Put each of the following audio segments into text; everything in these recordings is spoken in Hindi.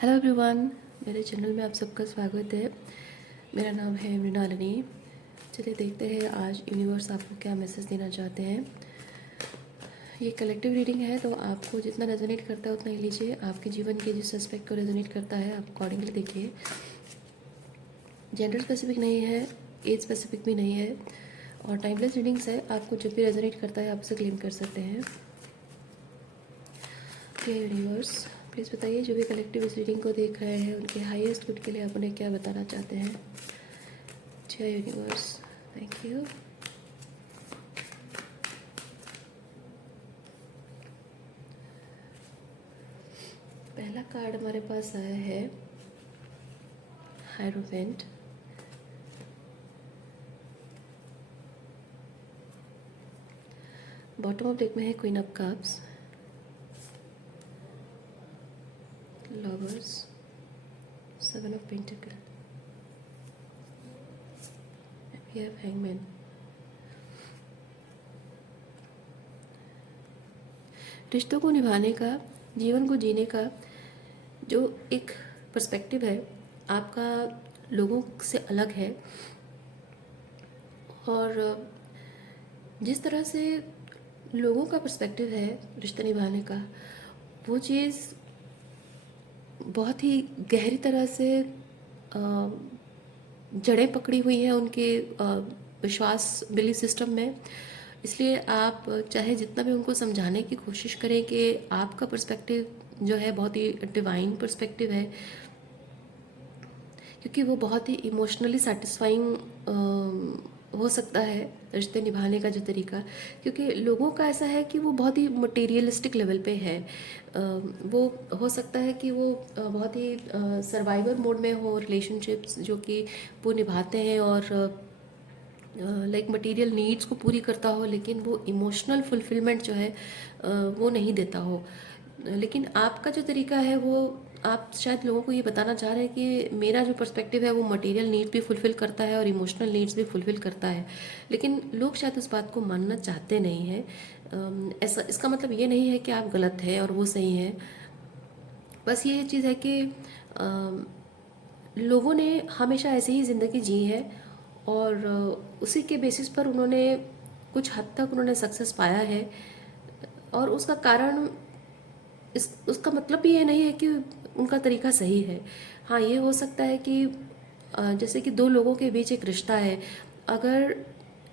हेलो एवरीवन, मेरे चैनल में आप सबका स्वागत है। मेरा नाम है मृणालिनी। चलिए देखते हैं आज यूनिवर्स आपको क्या मैसेज देना चाहते हैं। ये कलेक्टिव रीडिंग है, तो आपको जितना रेजोनेट करता है उतना ही लीजिए। आपके जीवन के जिस एस्पेक्ट को रेजोनेट करता है आप अकॉर्डिंगली देखिए। जेंडर स्पेसिफिक नहीं है, एज स्पेसिफिक भी नहीं है और टाइमलेस रीडिंग्स है। आपको जब भी रेजोनेट करता है आप उसे क्लेम कर सकते हैं। यूनिवर्स प्लीज़ बताइए, जो भी कलेक्टिव इस रीडिंग को देख रहे हैं उनके हाईएस्ट गुड के लिए आप उन्हें क्या बताना चाहते हैं। जय यूनिवर्स, थैंक यू। पहला कार्ड हमारे पास आया है हायरोफेंट। बॉटम ऑफ डेक में है queen of cups, lovers, seven of pentacle, we have hangman. रिश्तों को निभाने का, जीवन को जीने का जो एक पर्सपेक्टिव है आपका लोगों से अलग है। और जिस तरह से लोगों का पर्सपेक्टिव है रिश्ते निभाने का, वो चीज़ बहुत ही गहरी तरह से जड़ें पकड़ी हुई हैं उनके विश्वास बिलीफ सिस्टम में। इसलिए आप चाहे जितना भी उनको समझाने की कोशिश करें कि आपका पर्सपेक्टिव जो है बहुत ही डिवाइन पर्सपेक्टिव है, क्योंकि वो बहुत ही इमोशनली सेटिस्फाइंग हो सकता है रिश्ते निभाने का जो तरीका। क्योंकि लोगों का ऐसा है कि वो बहुत ही मटेरियलिस्टिक लेवल पे है। वो हो सकता है कि वो बहुत ही सर्वाइवर मोड में हो रिलेशनशिप्स जो कि वो निभाते हैं और लाइक मटेरियल नीड्स को पूरी करता हो, लेकिन वो इमोशनल फुलफिलमेंट जो है वो नहीं देता हो। लेकिन आपका जो तरीका है वो आप शायद लोगों को ये बताना चाह रहे हैं कि मेरा जो पर्सपेक्टिव है वो मटेरियल नीड्स भी फुलफिल करता है और इमोशनल नीड्स भी फुलफिल करता है। लेकिन लोग शायद उस बात को मानना चाहते नहीं हैं। ऐसा इसका मतलब ये नहीं है कि आप गलत हैं और वो सही है। बस ये चीज़ है कि लोगों ने हमेशा ऐसे ही ज़िंदगी जी है और उसी के बेसिस पर उन्होंने कुछ हद तक उन्होंने सक्सेस पाया है। और उसका कारण इस उसका मतलब भी ये नहीं है कि उनका तरीका सही है। हाँ, ये हो सकता है कि जैसे कि दो लोगों के बीच एक रिश्ता है, अगर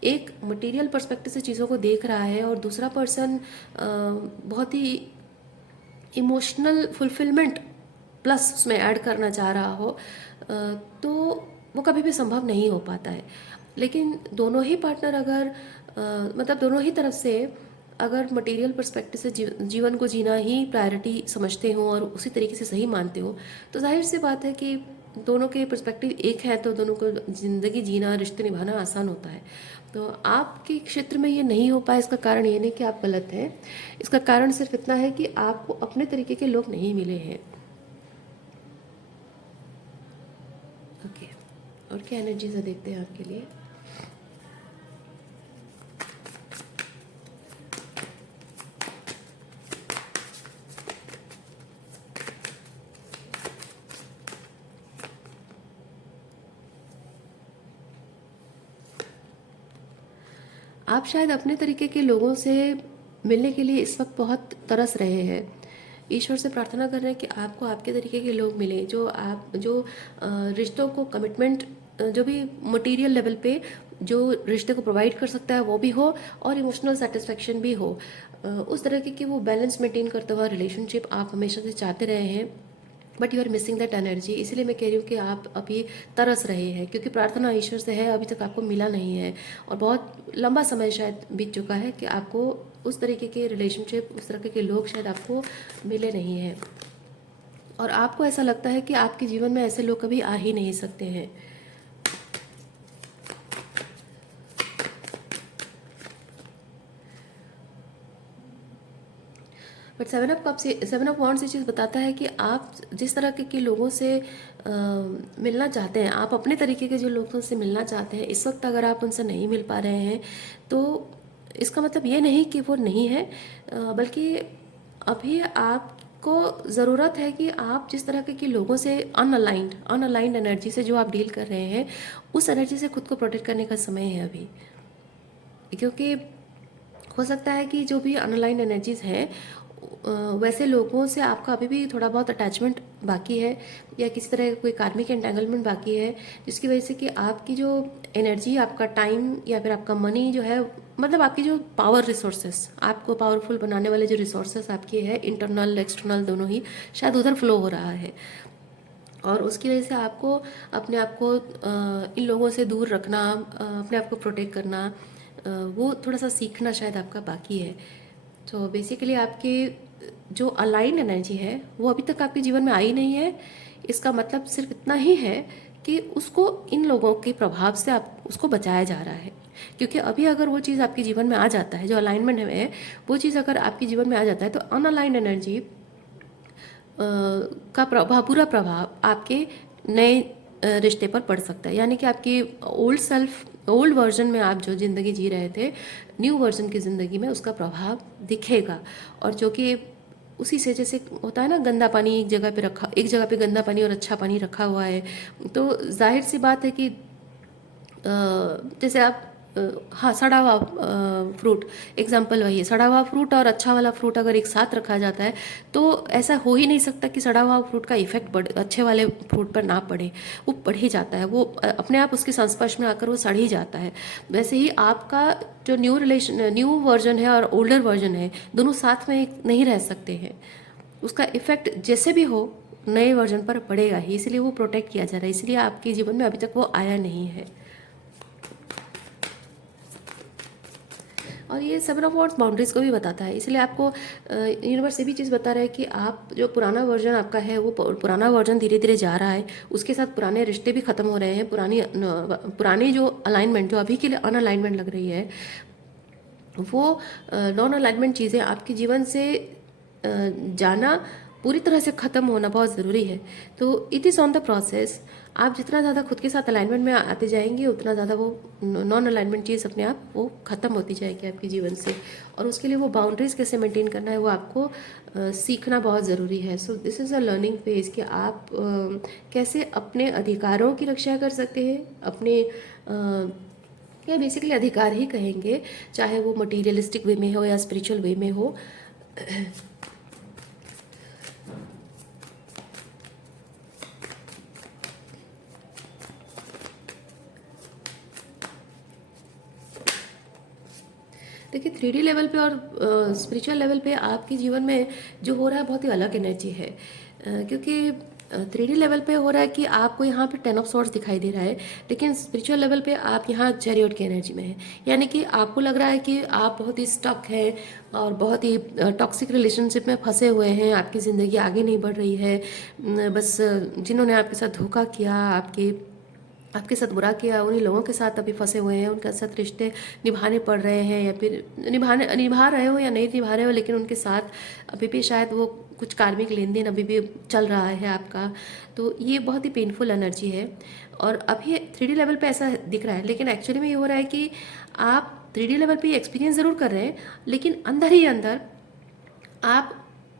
एक मटेरियल पर्सपेक्टिव से चीज़ों को देख रहा है और दूसरा पर्सन बहुत ही इमोशनल फुलफिलमेंट प्लस उसमें ऐड करना चाह रहा हो, तो वो कभी भी संभव नहीं हो पाता है। लेकिन दोनों ही पार्टनर अगर मतलब दोनों ही तरफ से अगर मटेरियल पर्सपेक्टिव से जीवन को जीना ही प्रायोरिटी समझते हो और उसी तरीके से सही मानते हो, तो जाहिर सी बात है कि दोनों के पर्सपेक्टिव एक है तो दोनों को ज़िंदगी जीना, रिश्ते निभाना आसान होता है। तो आपके क्षेत्र में ये नहीं हो पाया, इसका कारण ये नहीं कि आप गलत हैं। इसका कारण सिर्फ इतना है कि आपको अपने तरीके के लोग नहीं मिले हैं। ओके, और क्या एनर्जीज है देखते हैं आपके लिए। आप शायद अपने तरीके के लोगों से मिलने के लिए इस वक्त बहुत तरस रहे हैं। ईश्वर से प्रार्थना कर रहे हैं कि आपको आपके तरीके के लोग मिले जो रिश्तों को कमिटमेंट, जो भी मटेरियल लेवल पे जो रिश्ते को प्रोवाइड कर सकता है वो भी हो और इमोशनल सेटिस्फेक्शन भी हो। उस तरह की कि वो बैलेंस मेंटेन करता हुआ रिलेशनशिप आप हमेशा से चाहते रहे हैं, but you are missing that energy. इसीलिए मैं कह रही हूँ कि आप अभी तरस रहे हैं, क्योंकि प्रार्थना ईश्वर से है, अभी तक आपको मिला नहीं है और बहुत लंबा समय शायद बीत चुका है कि आपको उस तरीके के रिलेशनशिप, उस तरह के लोग शायद आपको मिले नहीं हैं। और आपको ऐसा लगता है कि आपके जीवन में ऐसे लोग कभी आ ही नहीं सकते हैं। बट सेवन ऑफ वॉन्ड्स ये चीज़ बताता है कि आप जिस तरह के लोगों से मिलना चाहते हैं, आप अपने तरीके के जो लोगों से मिलना चाहते हैं, इस वक्त अगर आप उनसे नहीं मिल पा रहे हैं तो इसका मतलब ये नहीं कि वो नहीं है, बल्कि अभी आप आपको ज़रूरत है कि आप जिस तरह के लोगों से अनअलाइंड एनर्जी से जो आप डील कर रहे हैं, उस एनर्जी से खुद को प्रोटेक्ट करने का समय है अभी। क्योंकि हो सकता है कि जो भी अनअलाइंड एनर्जीज हैं, वैसे लोगों से आपका अभी भी थोड़ा बहुत अटैचमेंट बाकी है, या किसी तरह का कोई कार्मिक एंटेंगलमेंट बाकी है, जिसकी वजह से कि आपकी जो एनर्जी, आपका टाइम या फिर आपका मनी जो है, मतलब आपकी जो पावर रिसोर्सेस, आपको पावरफुल बनाने वाले जो रिसोर्सेस आपके हैं, इंटरनल एक्सटर्नल दोनों ही, शायद उधर फ्लो हो रहा है। और उसकी वजह से आपको अपने आप को इन लोगों से दूर रखना, अपने आप को प्रोटेक्ट करना, वो थोड़ा सा सीखना शायद आपका बाकी है। तो बेसिकली आपके जो अलाइंड एनर्जी है वो अभी तक आपके जीवन में आई नहीं है। इसका मतलब सिर्फ इतना ही है कि उसको, इन लोगों के प्रभाव से आप उसको बचाया जा रहा है। क्योंकि अभी अगर वो चीज़ आपके जीवन में आ जाता है, जो अलाइनमेंट है वो चीज़ अगर आपके जीवन में आ जाता है, तो अनअलाइंड एनर्जी का प्रभाव, पूरा प्रभाव आपके नए रिश्ते पर पड़ सकता है। यानी कि आपकी ओल्ड वर्जन में आप जो ज़िंदगी जी रहे थे, न्यू वर्जन की ज़िंदगी में उसका प्रभाव दिखेगा। और जो कि उसी से, जैसे होता है ना, गंदा पानी एक जगह पे गंदा पानी और अच्छा पानी रखा हुआ है, तो जाहिर सी बात है कि जैसे आप हाँ, सड़ा हुआ फ्रूट, एग्जाम्पल वही है, सड़ा हुआ फ्रूट और अच्छा वाला फ्रूट अगर एक साथ रखा जाता है, तो ऐसा हो ही नहीं सकता कि सड़ा हुआ फ्रूट का इफेक्ट अच्छे वाले फ्रूट पर ना पड़े। वो पड़ ही जाता है, वो अपने आप उसके संस्पर्श में आकर वो सड़ ही जाता है। वैसे ही आपका जो न्यू वर्जन है और ओल्डर वर्जन है, दोनों साथ में नहीं रह सकते हैं। उसका इफेक्ट जैसे भी हो नए वर्जन पर पड़ेगा ही, इसलिए वो प्रोटेक्ट किया जा रहा है, इसलिए आपके जीवन में अभी तक वो आया नहीं है। और ये 7 ऑफ वॉन्ड्स बाउंड्रीज को भी बताता है, इसलिए आपको यूनिवर्स ये भी चीज़ बता रहा है कि आप जो पुराना वर्जन आपका है, वो पुराना वर्जन धीरे धीरे जा रहा है, उसके साथ पुराने रिश्ते भी खत्म हो रहे हैं, पुरानी जो अलाइनमेंट, जो अभी के लिए अनअलाइनमेंट लग रही है, वो नॉन अलाइनमेंट चीज़ें आपके जीवन से जाना, पूरी तरह से ख़त्म होना बहुत ज़रूरी है। तो it is on the process. आप जितना ज़्यादा खुद के साथ अलाइनमेंट में आते जाएंगे, उतना ज़्यादा वो नॉन अलाइनमेंट चीज़ अपने आप वो ख़त्म होती जाएगी आपके जीवन से। और उसके लिए वो बाउंड्रीज कैसे मेंटेन करना है, वो आपको सीखना बहुत ज़रूरी है। So this is a learning phase कि आप कैसे अपने अधिकारों की रक्षा कर सकते हैं, अपने या बेसिकली अधिकार ही कहेंगे, चाहे वो मटेरियलिस्टिक वे में हो या स्पिरिचुअल वे में हो। देखिए, 3D लेवल पे और स्पिरिचुअल लेवल पे आपके जीवन में जो हो रहा है बहुत ही अलग एनर्जी है। क्योंकि 3D लेवल पे हो रहा है कि आपको यहाँ पे 10 ऑफ सॉर्ड्स दिखाई दे रहा है, लेकिन स्पिरिचुअल लेवल पे आप यहाँ चैरियट की एनर्जी में है। यानी कि आपको लग रहा है कि आप बहुत ही स्टक हैं और बहुत ही टॉक्सिक रिलेशनशिप में फंसे हुए हैं, आपकी ज़िंदगी आगे नहीं बढ़ रही है। बस जिन्होंने आपके साथ धोखा किया, आपके साथ बुरा किया, उन्हीं लोगों के साथ अभी फंसे हुए हैं, उनके साथ रिश्ते निभाने पड़ रहे हैं, या फिर निभा रहे हो या नहीं निभा रहे हो, लेकिन उनके साथ अभी भी शायद वो कुछ कार्मिक लेन देन अभी भी चल रहा है आपका। तो ये बहुत ही पेनफुल एनर्जी है। और अभी 3D लेवल पे ऐसा दिख रहा है, लेकिन एक्चुअली में ये हो रहा है कि आप 3D लेवल पे एक्सपीरियंस ज़रूर कर रहे हैं, लेकिन अंदर ही अंदर आप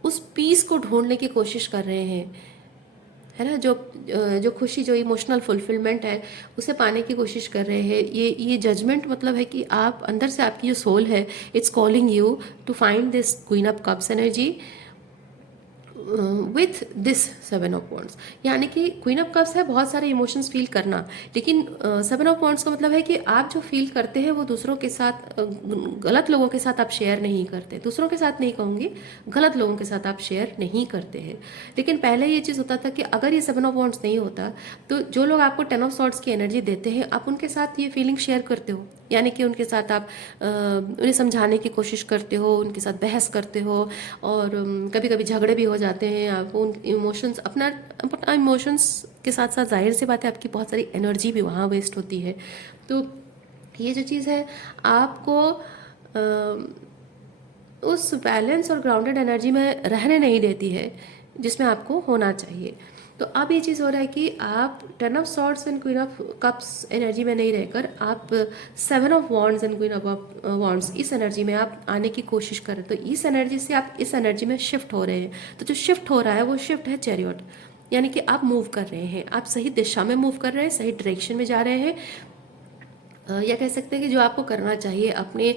उस पीस को ढूंढने की कोशिश कर रहे हैं, है ना। जो खुशी, जो इमोशनल फुलफिलमेंट है, उसे पाने की कोशिश कर रहे हैं। ये जजमेंट मतलब है कि आप अंदर से, आपकी जो सोल है, it's calling you to find this queen of cups energy with this 7 of wands. यानी कि क्वीन ऑफ कप्स है बहुत सारे इमोशंस फील करना, लेकिन 7 ऑफ वॉन्ड्स का मतलब है कि आप जो फील करते हैं वो दूसरों के साथ, गलत लोगों के साथ आप शेयर नहीं करते। दूसरों के साथ नहीं कहूँगी, गलत लोगों के साथ आप शेयर नहीं करते हैं। लेकिन पहले ये चीज़ होता था कि अगर ये 7 ऑफ वॉन्ड्स नहीं होता, तो जो लोग आपको 10 ऑफ सॉर्ड्स की एनर्जी देते हैं, आप उनके साथ ये फीलिंग शेयर करते हो। यानी कि उनके साथ आप उन्हें समझाने की कोशिश करते हो, उनके साथ बहस करते हो, और कभी कभी झगड़े भी हो जाते हैं। आप उन इमोशंस, अपना इमोशंस के साथ साथ जाहिर सी बात है आपकी बहुत सारी एनर्जी भी वहाँ वेस्ट होती है। तो ये जो चीज़ है आपको उस बैलेंस और ग्राउंडेड एनर्जी में रहने नहीं देती है, जिसमें आपको होना चाहिए। तो अब ये चीज़ हो रहा है कि आप 10 of swords and queen of cups energy में नहीं रहकर आप 7 of wands and queen of wands इस एनर्जी में आप आने की कोशिश कर रहे हैं। तो इस एनर्जी से आप इस एनर्जी में शिफ्ट हो रहे हैं। तो जो शिफ्ट हो रहा है वो शिफ्ट है चैरियट, यानी कि आप मूव कर रहे हैं, आप सही दिशा में मूव कर रहे हैं, सही डायरेक्शन में जा रहे हैं। या कह सकते हैं कि जो आपको करना चाहिए अपने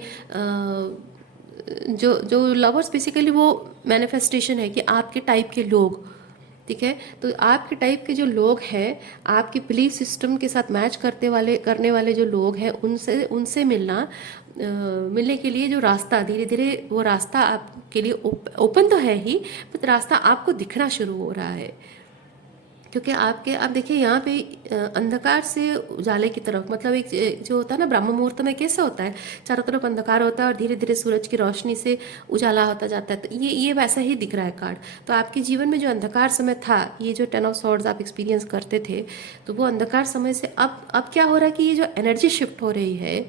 जो जो लवर्स बेसिकली वो मैनिफेस्टेशन है कि आपके टाइप के लोग, ठीक है। तो आपके टाइप के जो लोग हैं, आपके बिलीफ सिस्टम के साथ मैच करने वाले जो लोग हैं, उनसे उनसे मिलने के लिए जो रास्ता धीरे धीरे वो रास्ता आपके लिए ओपन तो है ही, बट रास्ता आपको दिखना शुरू हो रहा है। क्योंकि आप देखिए यहाँ पे अंधकार से उजाले की तरफ, मतलब एक जो होता है ना ब्रह्म मुहूर्त में कैसे होता है, चारों तरफ अंधकार होता है और धीरे धीरे सूरज की रोशनी से उजाला होता जाता है। तो ये वैसा ही दिख रहा है कार्ड। तो आपके जीवन में जो अंधकार समय था, ये जो 10 ऑफ सॉर्ड्स आप एक्सपीरियंस करते थे, तो वो अंधकार समय से अब क्या हो रहा है कि ये जो एनर्जी शिफ्ट हो रही है,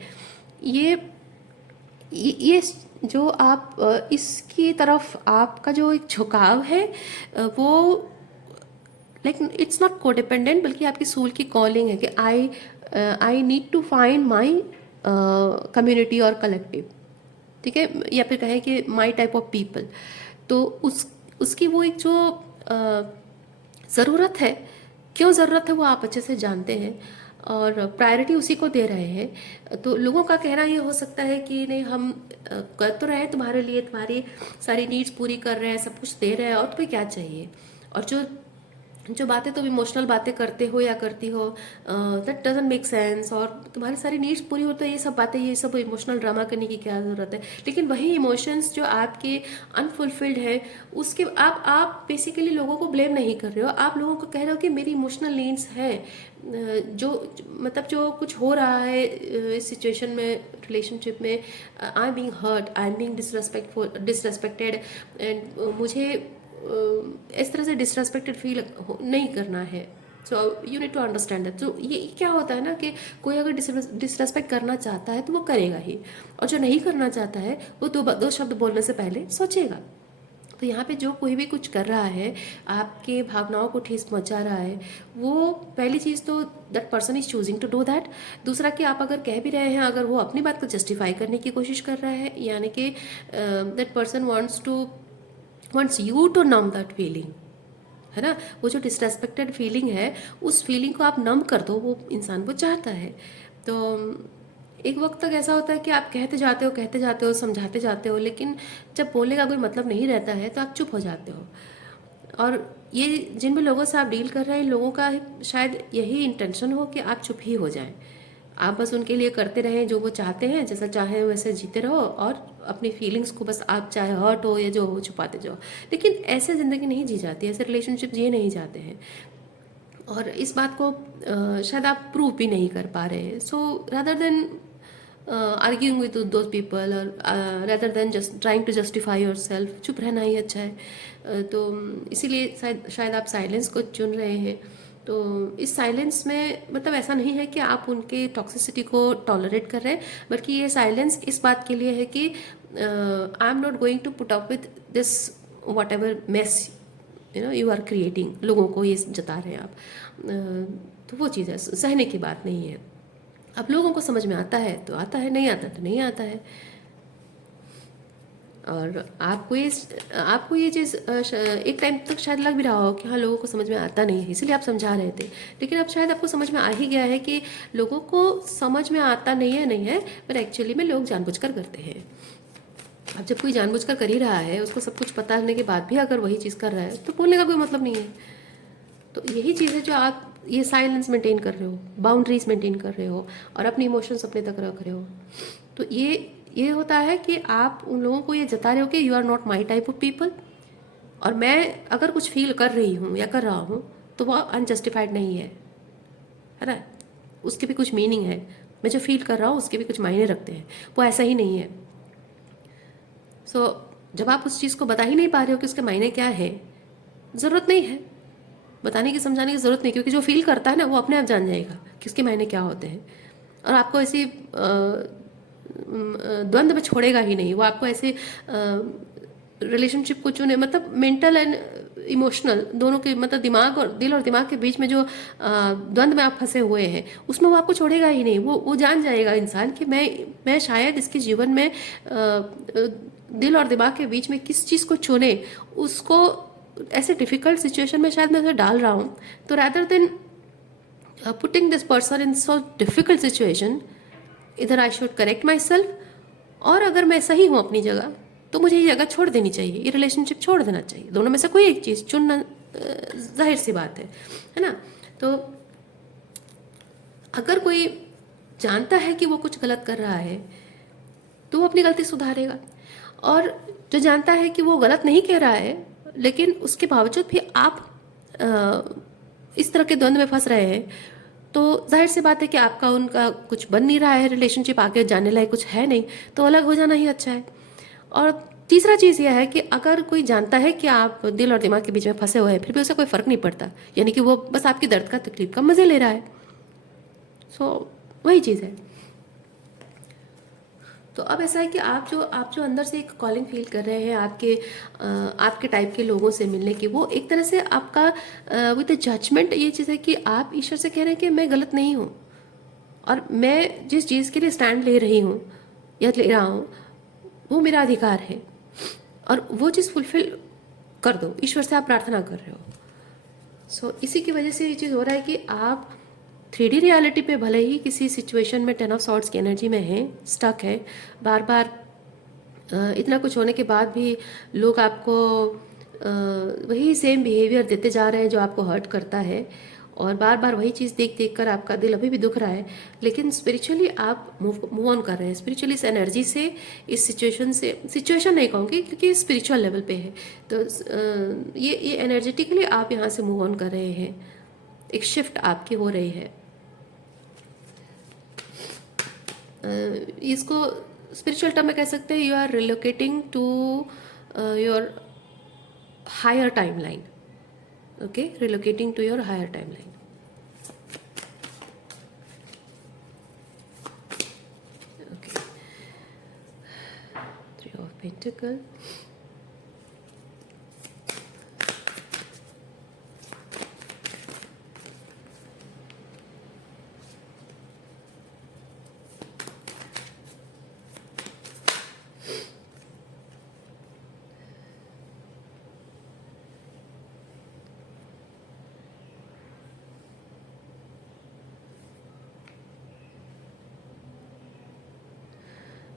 ये जो आप इसकी तरफ आपका जो एक झुकाव है, वो लाइक इट्स नॉट कोडिपेंडेंट, बल्कि आपकी सोल की कॉलिंग है कि I need to find my community और कलेक्टिव, ठीक है, या फिर कहें कि माई टाइप ऑफ पीपल। तो उसकी वो एक जो ज़रूरत है, क्यों ज़रूरत है वो आप अच्छे से जानते हैं और प्रायोरिटी उसी को दे रहे हैं। तो लोगों का कहना ये हो सकता है कि नहीं, हम कर तो रहे हैं तुम्हारे लिए, तुम्हारी सारी नीड्स पूरी कर रहे हैं, सब कुछ दे रहे हैं, और तुम्हें क्या चाहिए। और जो जो बातें तुम इमोशनल बातें करते हो या करती हो, दैट डजंट मेक सेंस, और तुम्हारी सारी नीड्स पूरी हो, तो ये सब बातें, ये सब इमोशनल ड्रामा करने की क्या ज़रूरत है। लेकिन वही इमोशंस जो आपके अनफुलफिल्ड है, उसके आप बेसिकली लोगों को ब्लेम नहीं कर रहे हो, आप लोगों को कह रहे हो कि मेरी इमोशनल नीड्स है, जो मतलब जो कुछ हो रहा है इस सिचुएशन में, रिलेशनशिप में, I am being hurt, I am being disrespected, and मुझे इस तरह से डिसरेस्पेक्टेड फील नहीं करना है। So you need to understand that. तो ये क्या होता है ना कि कोई अगर डिसरेस्पेक्ट करना चाहता है तो वो करेगा ही, और जो नहीं करना चाहता है वो दो शब्द बोलने से पहले सोचेगा। तो यहाँ पे जो कोई भी कुछ कर रहा है, आपके भावनाओं को ठेस पहुँचा रहा है, वो पहली चीज़ तो that person is choosing to do that. दूसरा कि आप अगर कह भी रहे हैं, अगर वो अपनी बात को जस्टिफाई करने की कोशिश कर रहा है, यानी कि that person wants you to numb that feeling, है ना। वो जो डिसरेस्पेक्टेड फीलिंग है, उस फीलिंग को आप नम कर दो, वो इंसान वो चाहता है। तो एक वक्त तक ऐसा होता है कि आप कहते जाते हो, समझाते जाते हो, लेकिन जब बोलने का कोई मतलब नहीं रहता है तो आप चुप हो जाते हो। और ये जिन भी लोगों से आप डील कर रहे हैं, इन लोगों का शायद यही इंटेंशन हो कि आप चुप ही हो जाएं, आप बस उनके लिए करते रहें जो वो चाहते हैं, जैसा चाहे वैसे जीते रहो, और अपनी फीलिंग्स को बस आप चाहे हर्ट हो या जो हो छुपाते जाओ। लेकिन ऐसे ज़िंदगी नहीं जी जाती, ऐसे रिलेशनशिप जिए नहीं जाते हैं, और इस बात को शायद आप प्रूव भी नहीं कर पा रहे हैं। So rather than arguing with those people, और rather than just trying to justify yourself, चुप रहना ही अच्छा है। तो इसीलिए शायद आप साइलेंस को चुन रहे हैं। तो इस साइलेंस में मतलब ऐसा नहीं है कि आप उनके टॉक्सिसिटी को टॉलरेट कर रहे हैं, बल्कि ये साइलेंस इस बात के लिए है कि I am not going to put up with this whatever mess you are creating, लोगों को ये जता रहे हैं आप। तो वो चीज़ है, सहने की बात नहीं है। अब लोगों को समझ में आता है तो आता है, नहीं आता तो नहीं आता है। और आपको ये चीज़ एक टाइम तक शायद लग भी रहा हो कि हाँ, लोगों को समझ में आता नहीं है, इसलिए आप समझा रहे थे। लेकिन अब शायद आपको समझ में आ ही गया है कि लोगों को समझ में आता नहीं है, पर एक्चुअली में लोग जानबूझकर करते हैं। अब जब कोई जानबूझकर कर ही रहा है, उसको सब कुछ पता होने के बाद भी अगर वही चीज़ कर रहा है, तो बोलने का कोई मतलब नहीं है। तो यही चीज़ है जो आप ये साइलेंस मेंटेन कर रहे हो, बाउंड्रीज मेंटेन कर रहे हो, और अपनी इमोशंस अपने तक रख रहे हो। तो ये होता है कि आप उन लोगों को ये जता रहे हो कि you are not my type of people, और मैं अगर कुछ फील कर रही हूँ या कर रहा हूँ तो वह अनजस्टिफाइड नहीं है ना, उसके भी कुछ मीनिंग है। मैं जो फील कर रहा हूँ उसके भी कुछ मायने रखते हैं, वो ऐसा ही नहीं है। सो जब आप उस चीज़ को बता ही नहीं पा रहे हो कि उसके मायने क्या है, ज़रूरत नहीं है बताने की, समझाने की ज़रूरत नहीं, क्योंकि जो फील करता है ना, वो अपने आप जान जाएगा कि उसके मायने क्या होते हैं। और आपको ऐसी द्वंद्व में छोड़ेगा ही नहीं, वो आपको ऐसे रिलेशनशिप को चुने, मतलब मेंटल एंड इमोशनल, दोनों के मतलब दिमाग और दिल और दिमाग के बीच में जो द्वंद्व में आप फंसे हुए हैं, उसमें वो आपको छोड़ेगा ही नहीं। वो जान जाएगा इंसान कि मैं शायद इसके जीवन में दिल और दिमाग के बीच में किस चीज़ को चुने, उसको ऐसे डिफिकल्ट सिचुएशन में शायद मैं उसे डाल रहा हूँ। तो rather than putting this person in so difficult situation, इधर I should correct myself, और अगर मैं सही हूँ अपनी जगह तो मुझे ये जगह छोड़ देनी चाहिए, ये रिलेशनशिप छोड़ देना चाहिए। दोनों में से कोई एक चीज़ चुनना जाहिर सी बात है ना। तो अगर कोई जानता है कि वो कुछ गलत कर रहा है तो वो अपनी गलती सुधारेगा, और जो जानता है कि वो गलत नहीं कह रहा है लेकिन उसके बावजूद भी आप इस तरह के द्वंद्व में फंस रहे हैं, तो जाहिर सी बात है कि आपका उनका कुछ बन नहीं रहा है, रिलेशनशिप आगे जाने लायक कुछ है नहीं, तो अलग हो जाना ही अच्छा है। और तीसरा चीज़ यह है कि अगर कोई जानता है कि आप दिल और दिमाग के बीच में फंसे हुए हैं फिर भी उसे कोई फ़र्क नहीं पड़ता, यानी कि वो बस आपकी दर्द का तकलीफ का मज़े ले रहा है, सो वही चीज़ है। तो अब ऐसा है कि आप जो अंदर से एक कॉलिंग फील कर रहे हैं आपके टाइप के लोगों से मिलने की, वो एक तरह से आपका विद जजमेंट ये चीज़ है कि आप ईश्वर से कह रहे हैं कि मैं गलत नहीं हूँ, और मैं जिस चीज़ के लिए स्टैंड ले रही हूँ या ले रहा हूँ वो मेरा अधिकार है, और वो चीज़ फुलफिल कर दो, ईश्वर से आप प्रार्थना कर रहे हो। सो इसी की वजह से ये चीज़ हो रहा है कि आप 3D रियलिटी पे भले ही किसी सिचुएशन में 10 ऑफ सॉर्ड्स की एनर्जी में है, स्टक है, बार बार इतना कुछ होने के बाद भी लोग आपको वही सेम बिहेवियर देते जा रहे हैं जो आपको हर्ट करता है, और बार बार वही चीज़ देख देख कर आपका दिल अभी भी दुख रहा है, लेकिन स्पिरिचुअली आप मूव ऑन कर रहे हैं। स्पिरिचुअली इस एनर्जी से, इस सिचुएशन नहीं कहूँगी क्योंकि स्पिरिचुअल लेवल पे है, तो ये एनर्जेटिकली आप यहाँ से मूव ऑन कर रहे हैं, एक शिफ्ट आपकी हो रही है। इसको स्पिरिचुअल टर्म में कह सकते हैं, you are relocating to your higher timeline. Okay, relocating to your higher timeline. Okay, 3 of pentacle,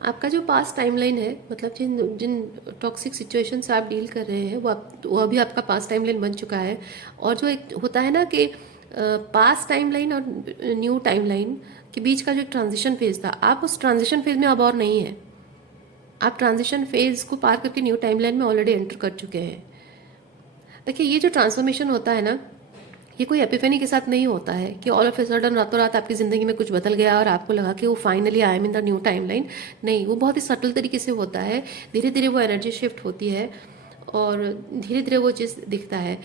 आपका जो पास्ट टाइमलाइन है, मतलब जिन जिन टॉक्सिक सिचुएशन से आप डील कर रहे हैं वो अभी आपका पास्ट टाइमलाइन बन चुका है। और जो एक होता है ना कि पास्ट टाइमलाइन और न्यू टाइमलाइन के बीच का जो ट्रांजिशन फेज था, आप उस ट्रांजिशन फेज में अब और नहीं है। आप ट्रांजिशन फेज को पार करके न्यू टाइमलाइन में ऑलरेडी एंटर कर चुके हैं। देखिए, ये जो ट्रांसफॉर्मेशन होता है ना, ये कोई एपिफेनी के साथ नहीं होता है कि ऑल ऑफ ए सडन रातों रात आपकी ज़िंदगी में कुछ बदल गया और आपको लगा कि वो finally I am in the new timeline. नहीं, वो बहुत ही सटल तरीके से होता है, धीरे धीरे वो एनर्जी शिफ्ट होती है और धीरे धीरे वो चीज़ दिखता है।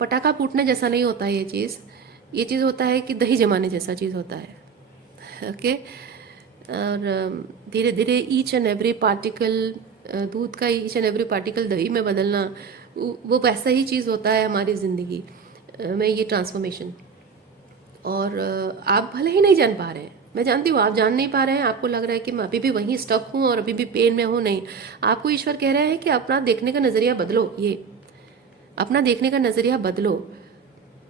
पटाखा फूटने जैसा नहीं होता है ये चीज़ होता है कि दही जमाने जैसा चीज़ होता है। ओके, और धीरे धीरे ईच एंड एवरी पार्टिकल, दूध का ईच एंड एवरी पार्टिकल दही में बदलना, वो वैसा ही चीज़ होता है हमारी ज़िंदगी में, ये ट्रांसफॉर्मेशन। और आप भले ही नहीं जान पा रहे हैं, मैं जानती हूँ आप जान नहीं पा रहे हैं, आपको लग रहा है कि मैं अभी भी वहीं स्टक हूँ और अभी भी पेन में हूँ। नहीं, आपको ईश्वर कह रहे हैं कि अपना देखने का नज़रिया बदलो, ये अपना देखने का नज़रिया बदलो,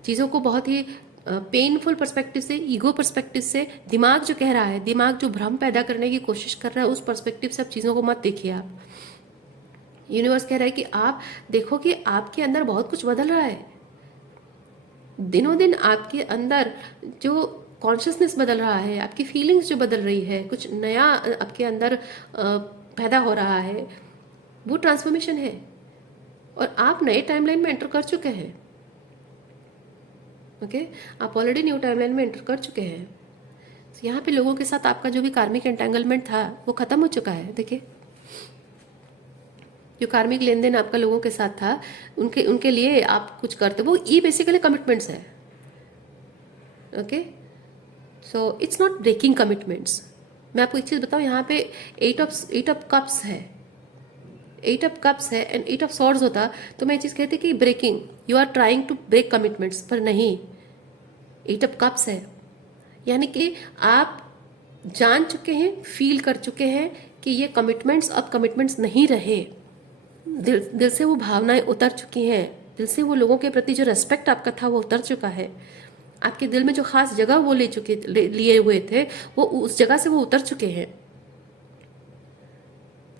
चीज़ों को बहुत ही पेनफुल पर्सपेक्टिव से, ईगो पर्सपेक्टिव से, दिमाग जो कह रहा है, दिमाग जो भ्रम पैदा करने की कोशिश कर रहा है, उस पर्सपेक्टिव से अब चीज़ों को मत देखिए आप। यूनिवर्स कह रहा है कि आप देखो कि आपके अंदर बहुत कुछ बदल रहा है, दिनों दिन आपके अंदर जो कॉन्शियसनेस बदल रहा है, आपकी फीलिंग्स जो बदल रही है, कुछ नया आपके अंदर पैदा हो रहा है, वो ट्रांसफॉर्मेशन है और आप नए टाइमलाइन में एंटर कर चुके हैं। ओके, आप ऑलरेडी न्यू टाइमलाइन में एंटर कर चुके हैं। यहाँ पे लोगों के साथ आपका जो भी कार्मिक एंटेंगलमेंट था वो खत्म हो चुका है। देखिए, जो कार्मिक लेन देन आपका लोगों के साथ था, उनके लिए आप कुछ करते, वो ये बेसिकली कमिटमेंट्स है। Okay, so it's not breaking commitments. मैं आपको एक चीज़ बताऊँ, यहाँ पे एट ऑफ कप्स है, एट ऑफ कप्स है एंड एट ऑफ सॉर्ड्स होता तो मैं ये चीज़ कहती कि breaking, you are trying to break commitments, पर नहीं, एट ऑफ कप्स है, यानी कि आप जान चुके हैं, फील कर चुके हैं कि ये कमिटमेंट्स अब कमिटमेंट्स नहीं रहे, दिल से वो भावनाएं उतर चुकी हैं, दिल से वो लोगों के प्रति जो रेस्पेक्ट आपका था वो उतर चुका है, आपके दिल में जो खास जगह वो लिए हुए थे वो उस जगह से वो उतर चुके हैं,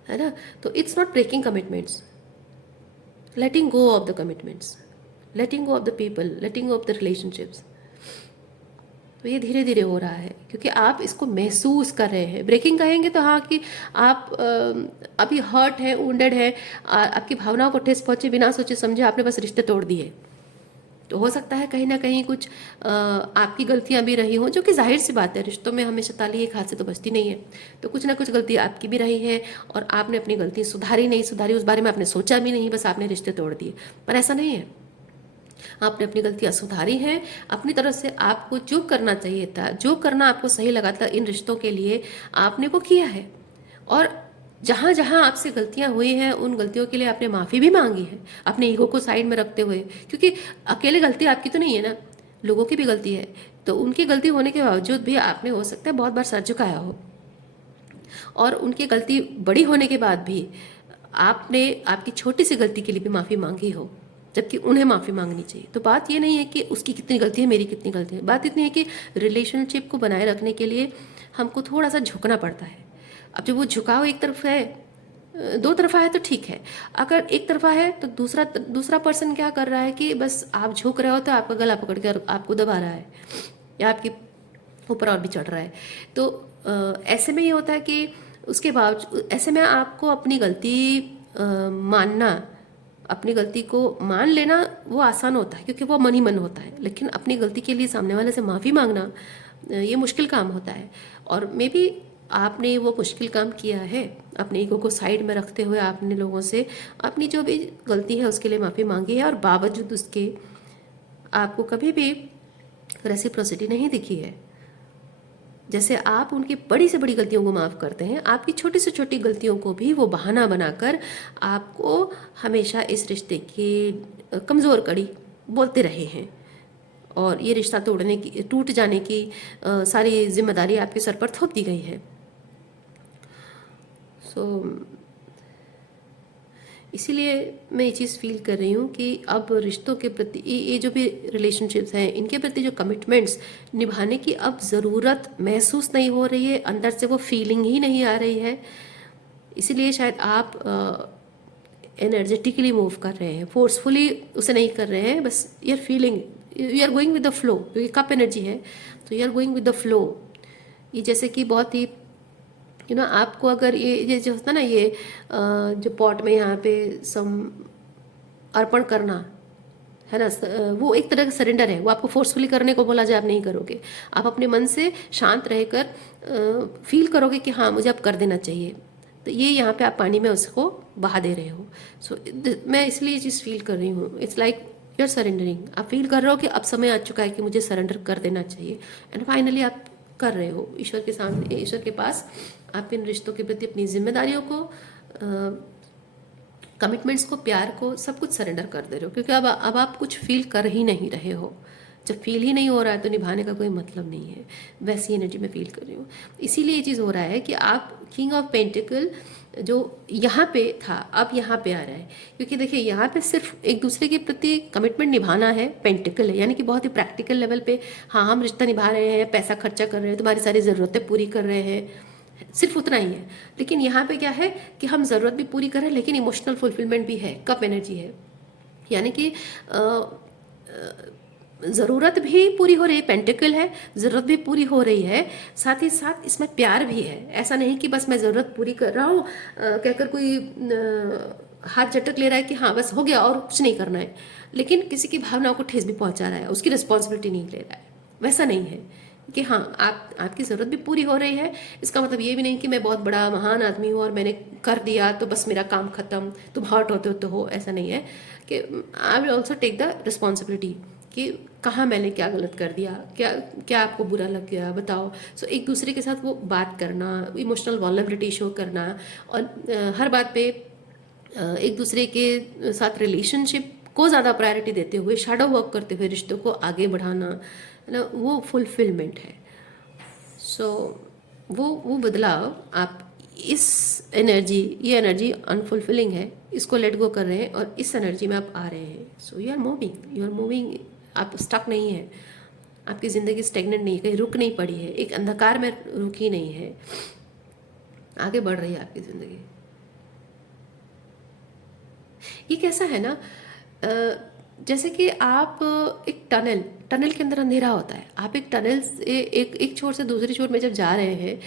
है ना। तो it's not breaking commitments, letting go of the commitments, letting go of the people, letting go of the relationships. तो ये धीरे धीरे हो रहा है क्योंकि आप इसको महसूस कर रहे हैं। ब्रेकिंग कहेंगे तो हाँ कि आप अभी हर्ट है, वुंडेड है, आपकी भावनाओं को ठेस पहुंचे बिना सोचे समझे आपने बस रिश्ते तोड़ दिए। तो हो सकता है कहीं ना कहीं कुछ आपकी गलतियां भी रही हों, जो कि जाहिर सी बात है, रिश्तों में हमेशा ताली एक हाथ से तो बचती नहीं है। तो कुछ ना कुछ गलती आपकी भी रही है और आपने अपनी गलती सुधारी नहीं सुधारी उस बारे में आपने सोचा भी नहीं, बस आपने रिश्ते तोड़ दिए। पर ऐसा नहीं है, आपने अपनी गलतियां सुधारी हैं, अपनी तरफ से आपको जो करना चाहिए था, जो करना आपको सही लगा था इन रिश्तों के लिए, आपने वो किया है। और जहाँ जहाँ आपसे गलतियाँ हुई हैं उन गलतियों के लिए आपने माफ़ी भी मांगी है, अपने ईगो को साइड में रखते हुए, क्योंकि अकेले गलती आपकी तो नहीं है ना, लोगों की भी गलती है। तो उनकी गलती होने के बावजूद भी आपने हो सकता है बहुत बार सर झुकाया हो, और उनकी गलती बड़ी होने के बाद भी आपने आपकी छोटी सी गलती के लिए भी माफ़ी मांगी हो, जबकि उन्हें माफ़ी मांगनी चाहिए। तो बात ये नहीं है कि उसकी कितनी गलती है, मेरी कितनी गलती है, बात इतनी है कि रिलेशनशिप को बनाए रखने के लिए हमको थोड़ा सा झुकना पड़ता है। अब जब वो झुकाव एक तरफ है, दो तरफा है तो ठीक है, अगर एक तरफा है तो दूसरा पर्सन क्या कर रहा है कि बस आप झुक रहे हो तो आपका गला पकड़ के आपको दबा रहा है या आपके ऊपर और भी चढ़ रहा है। तो ऐसे में ये होता है कि उसके बावजूद ऐसे में आपको अपनी गलती मानना, अपनी गलती को मान लेना वो आसान होता है क्योंकि वो मन ही मन होता है, लेकिन अपनी गलती के लिए सामने वाले से माफ़ी मांगना ये मुश्किल काम होता है। और मे बी आपने वो मुश्किल काम किया है, अपने ईगो को साइड में रखते हुए आपने लोगों से अपनी जो भी गलती है उसके लिए माफ़ी मांगी है, और बावजूद उसके आपको कभी भी रेसिप्रोसिटी नहीं दिखी है। जैसे आप उनकी बड़ी से बड़ी गलतियों को माफ़ करते हैं, आपकी छोटी से छोटी गलतियों को भी वो बहाना बनाकर आपको हमेशा इस रिश्ते की कमज़ोर कड़ी बोलते रहे हैं, और ये रिश्ता तोड़ने की, टूट जाने की सारी जिम्मेदारी आपके सर पर थोप दी गई है। सो इसीलिए मैं ये चीज़ फील कर रही हूँ कि अब रिश्तों के प्रति ये जो भी रिलेशनशिप्स हैं इनके प्रति जो कमिटमेंट्स निभाने की अब ज़रूरत महसूस नहीं हो रही है, अंदर से वो फीलिंग ही नहीं आ रही है। इसीलिए शायद आप एनर्जेटिकली मूव कर रहे हैं, फोर्सफुली उसे नहीं कर रहे हैं, बस you are feeling, you are going with the flow, क्योंकि कप एनर्जी है तो you are going with the flow. ये जैसे कि बहुत ही आपको अगर ये जो होता है ना, ये जो पॉट में यहाँ पे सम अर्पण करना है ना, वो एक तरह का सरेंडर है, वो आपको फोर्सफुली करने को बोला जाए आप नहीं करोगे, आप अपने मन से शांत रहकर फील करोगे कि हाँ मुझे अब कर देना चाहिए। तो ये यहाँ पे आप पानी में उसको बहा दे रहे हो। सो मैं इसलिए ये चीज़ फील कर रही हूँ, it's like you are surrendering, आप फील कर रहे हो कि अब समय आ चुका है कि मुझे सरेंडर कर देना चाहिए, एंड फाइनली आप कर रहे हो ईश्वर के सामने, ईश्वर के पास आप इन रिश्तों के प्रति अपनी जिम्मेदारियों को, कमिटमेंट्स को, प्यार को, सब कुछ सरेंडर कर दे रहे हो, क्योंकि अब आप कुछ फील कर ही नहीं रहे हो। जब फील ही नहीं हो रहा है तो निभाने का कोई मतलब नहीं है, वैसी एनर्जी में फील कर रही हूँ। इसीलिए ये चीज़ हो रहा है कि आप किंग ऑफ पेंटिकल जो यहाँ पे था अब यहाँ पे आ रहा है, क्योंकि देखिए यहाँ पे सिर्फ एक दूसरे के प्रति कमिटमेंट निभाना है, पेंटिकल है, यानी कि बहुत ही प्रैक्टिकल लेवल पे, हाँ हम रिश्ता निभा रहे हैं, पैसा खर्चा कर रहे हैं, तुम्हारी सारी ज़रूरतें पूरी कर रहे हैं, सिर्फ उतना ही है। लेकिन यहाँ पे क्या है कि हम ज़रूरत भी पूरी करें लेकिन इमोशनल फुलफिलमेंट भी है, कप एनर्जी है, यानी कि ज़रूरत भी पूरी हो रही है, पेंटिकल है, ज़रूरत भी पूरी हो रही है, साथ ही साथ इसमें प्यार भी है। ऐसा नहीं कि बस मैं ज़रूरत पूरी कर रहा हूँ कहकर कोई हाथ झटक ले रहा है कि हाँ बस हो गया और कुछ नहीं करना है, लेकिन किसी की भावनाओं को ठेस भी पहुँचा रहा है, उसकी रिस्पॉन्सिबिलिटी नहीं ले रहा है। वैसा नहीं है कि हाँ आपकी ज़रूरत भी पूरी हो रही है, इसका मतलब ये भी नहीं कि मैं बहुत बड़ा महान आदमी हूँ और मैंने कर दिया तो बस मेरा काम ख़त्म, तुम हर्ट होते हो तो हो, ऐसा नहीं है कि I will also take the responsibility कि कहाँ मैंने क्या गलत कर दिया, क्या क्या आपको बुरा लग गया बताओ। सो एक दूसरे के साथ वो बात करना, इमोशनल वल्नरेबिलिटी शो करना, और हर बात पे एक दूसरे के साथ रिलेशनशिप को ज़्यादा प्रायोरिटी देते हुए, शैडो वर्क करते हुए रिश्तों को आगे बढ़ाना, है ना, वो फुलफिलमेंट है। सो वो बदलाव आप इस एनर्जी, ये एनर्जी अनफुलफिलिंग है, इसको लेट गो कर रहे हैं और इस एनर्जी में आप आ रहे हैं। सो यू आर मूविंग, आप स्टक नहीं है, आपकी ज़िंदगी स्टेगनेंट नहीं है, कहीं रुक नहीं पड़ी है, एक अंधकार में रुकी नहीं है, आगे बढ़ रही है आपकी ज़िंदगी। ये कैसा है ना, जैसे कि आप एक टनल टनल के अंदर अंधेरा होता है, आप एक टनल से एक छोर से दूसरी छोर में जब जा रहे हैं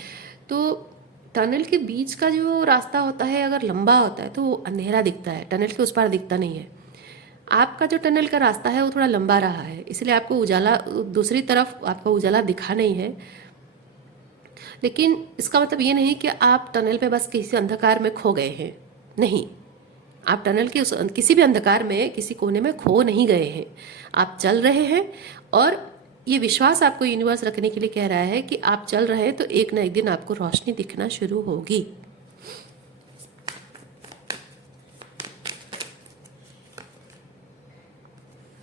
तो टनल के बीच का जो रास्ता होता है अगर लंबा होता है तो वो अंधेरा दिखता है, टनल के उस पार दिखता नहीं है। आपका जो टनल का रास्ता है वो थोड़ा लंबा रहा है, इसलिए आपको उजाला, दूसरी तरफ आपका उजाला दिखा नहीं है। लेकिन इसका मतलब ये नहीं कि आप टनल पे बस किसी अंधकार में खो गए हैं, नहीं, आप टनल के उस किसी भी अंधकार में किसी कोने में खो नहीं गए हैं, आप चल रहे हैं। और ये विश्वास आपको यूनिवर्स रखने के लिए कह रहा है कि आप चल रहे हैं तो एक ना एक दिन आपको रोशनी दिखना शुरू होगी।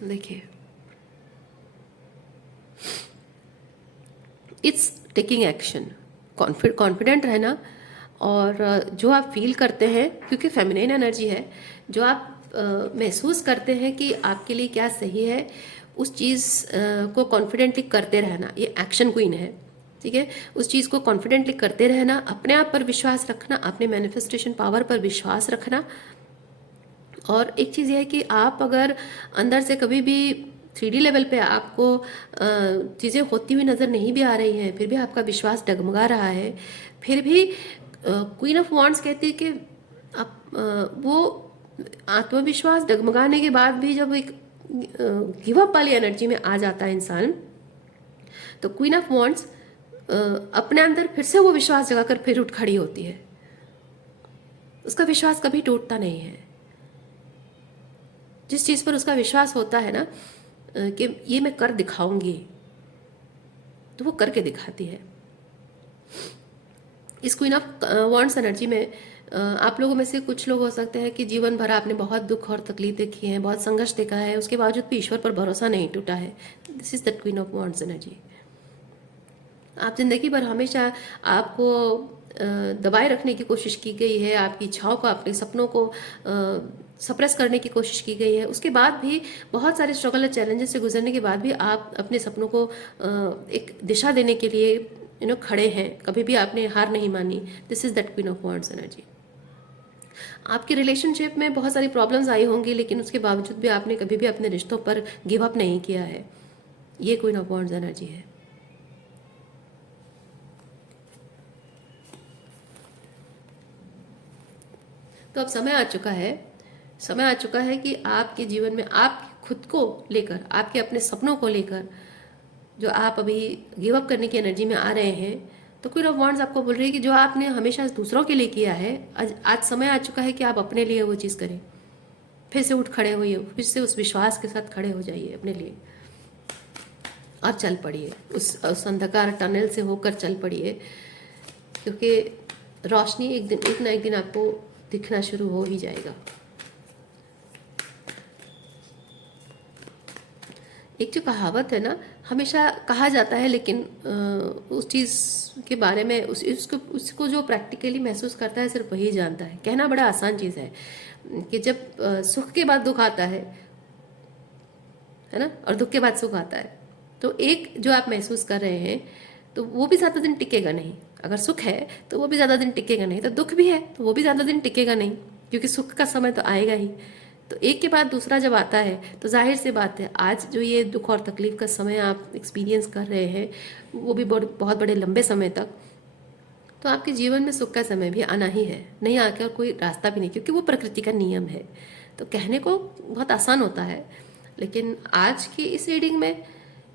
देखिए, इट्स टेकिंग एक्शन, कॉन्फिडेंट रहना। और जो आप फील करते हैं, क्योंकि फेमिनिन एनर्जी है, जो आप महसूस करते हैं कि आपके लिए क्या सही है, उस चीज़ को कॉन्फिडेंटली करते रहना, ये एक्शन क्वीन है। ठीक है, उस चीज़ को कॉन्फिडेंटली करते रहना, अपने आप पर विश्वास रखना, अपने मैनिफेस्टेशन पावर पर विश्वास रखना। और एक चीज़ यह है कि आप अगर अंदर से कभी भी 3D लेवल पे आपको चीज़ें होती हुई नज़र नहीं भी आ रही हैं, फिर भी आपका विश्वास डगमगा रहा है, फिर भी क्वीन ऑफ वॉन्ड्स कहती है कि वो आत्मविश्वास डगमगाने के बाद भी जब एक गिव अप वाली एनर्जी में आ जाता है इंसान, तो क्वीन ऑफ वॉन्ड्स अपने अंदर फिर से वो विश्वास जगाकर फिर उठ खड़ी होती है। उसका विश्वास कभी टूटता नहीं है। जिस चीज़ पर उसका विश्वास होता है ना कि ये मैं कर दिखाऊंगी, तो वो करके दिखाती है। इस क्वीन ऑफ वॉन्ड्स एनर्जी में आप लोगों में से कुछ लोग हो सकते हैं कि जीवन भर आपने बहुत दुख और तकलीफ देखी है, बहुत संघर्ष देखा है, उसके बावजूद भी ईश्वर पर भरोसा नहीं टूटा है। This is the queen of wands energy. आप जिंदगी भर हमेशा आपको दबाए रखने की कोशिश की गई है, आपकी इच्छाओं को, अपने सपनों को सप्रेस करने की कोशिश की गई है। उसके बाद भी बहुत सारे स्ट्रगल और चैलेंजेस से गुजरने के बाद भी आप अपने सपनों को एक दिशा देने के लिए खड़े हैं, कभी भी आपने हार नहीं मानी। This is that queen of wands energy. आपकी रिलेशनशिप में बहुत सारी प्रॉब्लम्स आई होंगी, लेकिन उसके बावजूद भी आपने कभी भी अपने रिश्तों पर गिव अप नहीं किया है। ये क्वीन ऑफ वॉन्ड्स एनर्जी है। तो अब समय आ चुका है कि आपके जीवन में आप खुद को लेकर, आपके अपने सपनों को लेकर, जो आप अभी गिव अप करने की एनर्जी में आ रहे हैं, तो क्वीन ऑफ वॉन्ड्स आपको बोल रही है कि जो आपने हमेशा दूसरों के लिए किया है, आज समय आ चुका है कि आप अपने लिए वो चीज़ करें। फिर से उठ खड़े होइए, फिर से उस विश्वास के साथ खड़े हो जाइए अपने लिए और चल पड़िए, उस अंधकार टनल से होकर चल पड़िए, क्योंकि रोशनी एक ना एक दिन आपको दिखना शुरू हो ही जाएगा। एक जो कहावत है ना, हमेशा कहा जाता है, लेकिन उस चीज़ के बारे में उसको जो प्रैक्टिकली महसूस करता है सिर्फ वही जानता है। कहना बड़ा आसान चीज़ है कि जब सुख के बाद दुख आता है ना, और दुख के बाद सुख आता है, तो एक जो आप महसूस कर रहे हैं तो वो भी ज़्यादा दिन टिकेगा नहीं। अगर सुख है तो वो भी ज़्यादा दिन टिकेगा नहीं, तो दुख भी है तो वो भी ज़्यादा दिन टिकेगा नहीं, क्योंकि सुख का समय तो आएगा ही। तो एक के बाद दूसरा जब आता है तो जाहिर सी बात है, आज जो ये दुख और तकलीफ का समय आप एक्सपीरियंस कर रहे हैं, वो भी बहुत बड़े लंबे समय तक, तो आपके जीवन में सुख का समय भी आना ही है, नहीं आकर कोई रास्ता भी नहीं, क्योंकि वो प्रकृति का नियम है। तो कहने को बहुत आसान होता है, लेकिन आज की इस रीडिंग में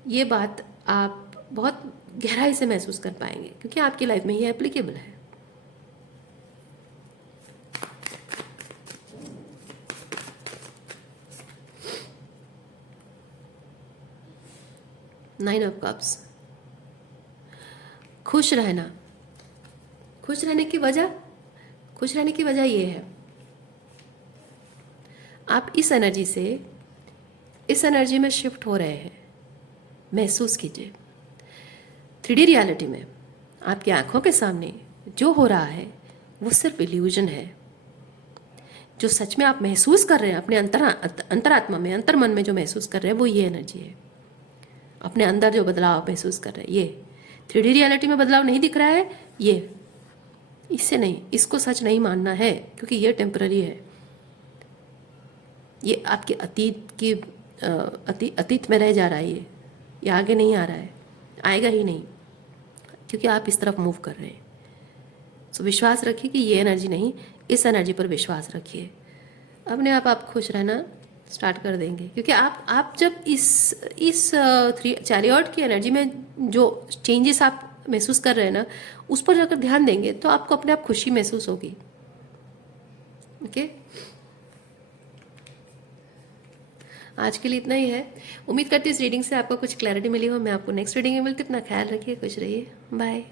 ये बात आप बहुत गहराई से महसूस कर पाएंगे, क्योंकि आपकी लाइफ में ये एप्लीकेबल है। Nine of cups. खुश रहना, खुश रहने की वजह ये है आप इस एनर्जी से इस एनर्जी में शिफ्ट हो रहे हैं, महसूस कीजिए। 3D रियलिटी में आपकी आंखों के सामने जो हो रहा है वो सिर्फ इल्यूजन है। जो सच में आप महसूस कर रहे हैं अपने अंतरात्मा में, अंतर्मन में जो महसूस कर रहे हैं वो ये एनर्जी है। अपने अंदर जो बदलाव महसूस कर रहे हैं ये 3D रियलिटी में बदलाव नहीं दिख रहा है, ये इससे नहीं, इसको सच नहीं मानना है क्योंकि ये टेम्पररी है। ये आपके अतीत की अतीत में रह जा रहा है, ये आगे नहीं आ रहा है, आएगा ही नहीं क्योंकि आप इस तरफ मूव कर रहे हैं। सो विश्वास रखिए कि ये एनर्जी नहीं, इस एनर्जी पर विश्वास रखिए। अपने आप खुश रहना स्टार्ट कर देंगे क्योंकि आप जब इस चैरियट की एनर्जी में जो चेंजेस आप महसूस कर रहे हैं ना, उस पर जाकर ध्यान देंगे तो आपको अपने आप खुशी महसूस होगी। ओके, आज के लिए इतना ही है। उम्मीद करती हूँ इस रीडिंग से आपको कुछ क्लैरिटी मिली हो। मैं आपको नेक्स्ट रीडिंग में मिलती हूँ। अपना ख्याल रखिए, खुश रहिए, बाय।